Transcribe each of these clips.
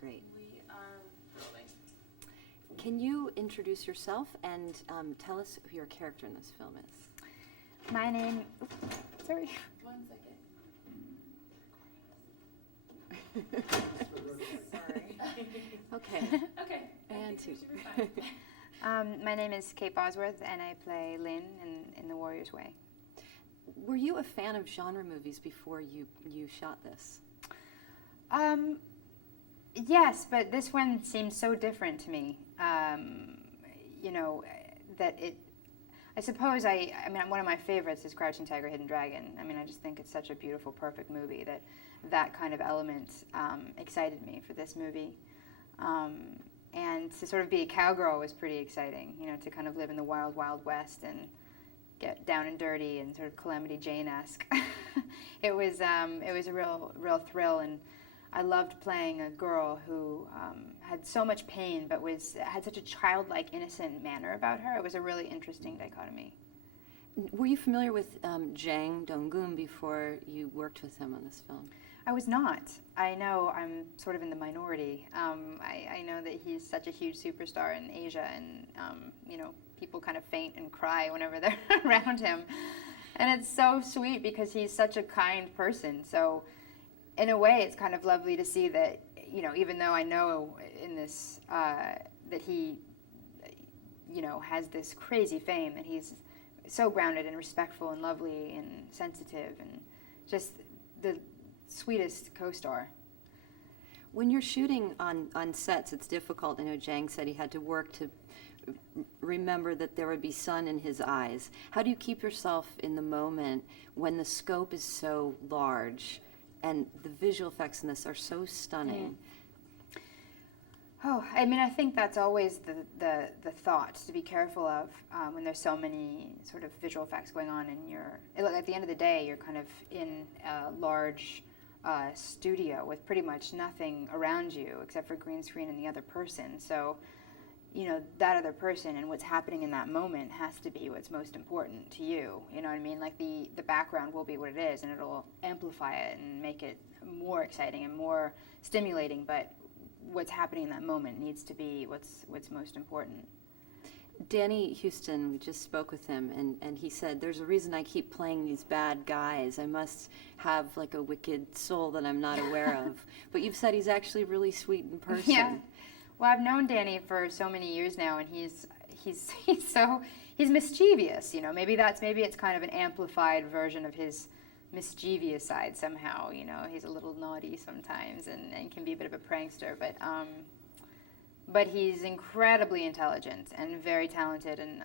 Great. We are rolling. Can you introduce yourself and tell us who your character in this film is? My name, sorry. 1 second. Sorry. Okay. Okay. And two. Should be fine. My name is Kate Bosworth, and I play Lynn in The Warrior's Way. Were you a fan of genre movies before you shot this? Yes, but this one seems so different to me. You know, that it. I suppose I mean, one of my favorites is Crouching Tiger, Hidden Dragon. I mean, I just think it's such a beautiful, perfect movie that kind of element excited me for this movie. And to sort of be a cowgirl was pretty exciting, you know, to kind of live in the wild, wild west and get down and dirty and sort of Calamity Jane-esque. It was a real thrill, and I loved playing a girl who had so much pain but had such a childlike, innocent manner about her. It was a really interesting dichotomy. Were you familiar with Jang Dong-gun before you worked with him on this film? I was not. I know I'm sort of in the minority. I know that he's such a huge superstar in Asia, and you know, people kind of faint and cry whenever they're around him. And it's so sweet because he's such a kind person. So in a way, it's kind of lovely to see that, you know, even though I know in this that he, you know, has this crazy fame, that he's so grounded and respectful and lovely and sensitive and just the sweetest co-star. When you're shooting on sets, it's difficult. I know Jang said he had to work to remember that there would be sun in his eyes. How do you keep yourself in the moment when the scope is so large and the visual effects in this are so stunning? Oh, I mean, I think that's always the thought to be careful of when there's so many sort of visual effects going on, and at the end of the day, you're kind of in a large studio with pretty much nothing around you except for green screen and the other person. So, you know, that other person and what's happening in that moment has to be what's most important to you. You know what I mean? Like the background will be what it is, and it'll amplify it and make it more exciting and more stimulating, but what's happening in that moment needs to be what's most important. Danny Houston, we just spoke with him, and he said, there's a reason I keep playing these bad guys. I must have like a wicked soul that I'm not aware of. But you've said he's actually really sweet in person. Yeah. Well, I've known Danny for so many years now, and he's mischievous, you know. Maybe it's kind of an amplified version of his mischievous side somehow, you know. He's a little naughty sometimes and can be a bit of a prankster, but he's incredibly intelligent and very talented, and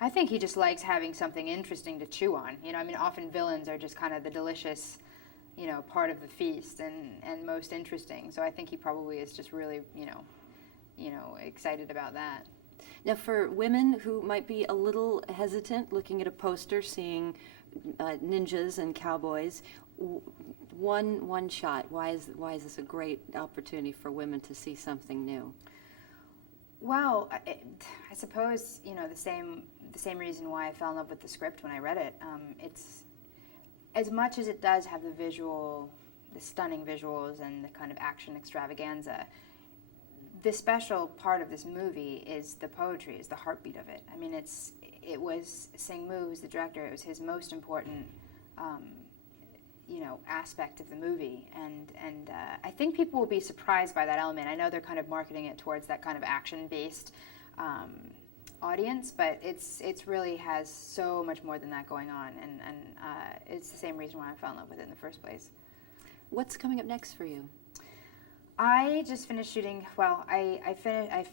I think he just likes having something interesting to chew on. You know, I mean, often villains are just kind of the delicious, you know, part of the feast and most interesting. So I think he probably is just really, you know, excited about that. Now, for women who might be a little hesitant looking at a poster, seeing ninjas and cowboys, one shot. Why is this a great opportunity for women to see something new? Well, I suppose, you know, the same reason why I fell in love with the script when I read it. It's as much as it does have the stunning visuals and the kind of action extravaganza. The special part of this movie is the poetry, is the heartbeat of it. I mean, it was Sing-Moo, who's the director. It was his most important, you know, aspect of the movie, and I think people will be surprised by that element. I know they're kind of marketing it towards that kind of action-based audience, but it's really has so much more than that going on, and it's the same reason why I fell in love with it in the first place. What's coming up next for you? I just finished shooting. Well, I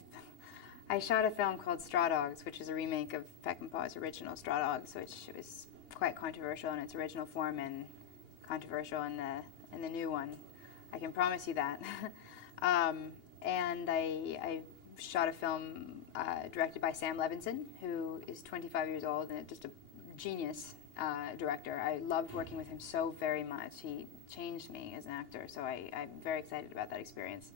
shot a film called Straw Dogs, which is a remake of Peckinpah's original Straw Dogs, which was quite controversial in its original form and controversial in the new one. I can promise you that. And I shot a film directed by Sam Levinson, who is 25 years old and just a genius director. I loved working with him so very much. He changed me as an actor, so I'm very excited about that experience.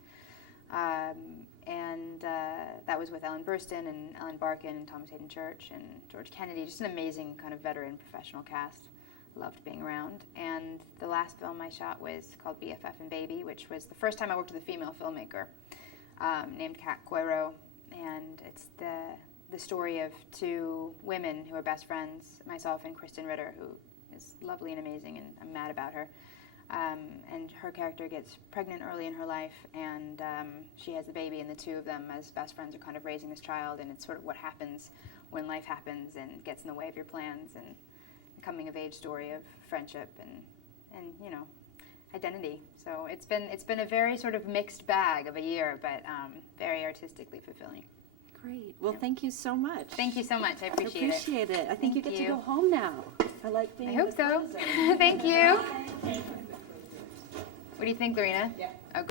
And that was with Ellen Burstyn and Ellen Barkin and Thomas Hayden Church and George Kennedy, just an amazing kind of veteran professional cast. loved being around. And the last film I shot was called BFF and Baby, which was the first time I worked with a female filmmaker named Kat Coiro. And it's the story of two women who are best friends, myself and Kristen Ritter, who is lovely and amazing, and I'm mad about her. And her character gets pregnant early in her life, and she has the baby, and the two of them as best friends are kind of raising this child, and it's sort of what happens when life happens and gets in the way of your plans, and a coming of age story of friendship and you know, identity. So it's been a very sort of mixed bag of a year, but very artistically fulfilling. Great. Well, thank you so much. Thank you so much. I appreciate it. Appreciate it. I think you Thank get to you. go home now. I like being I in hope the so. closer. Thank you. What do you think, Lorena? Yeah. Okay.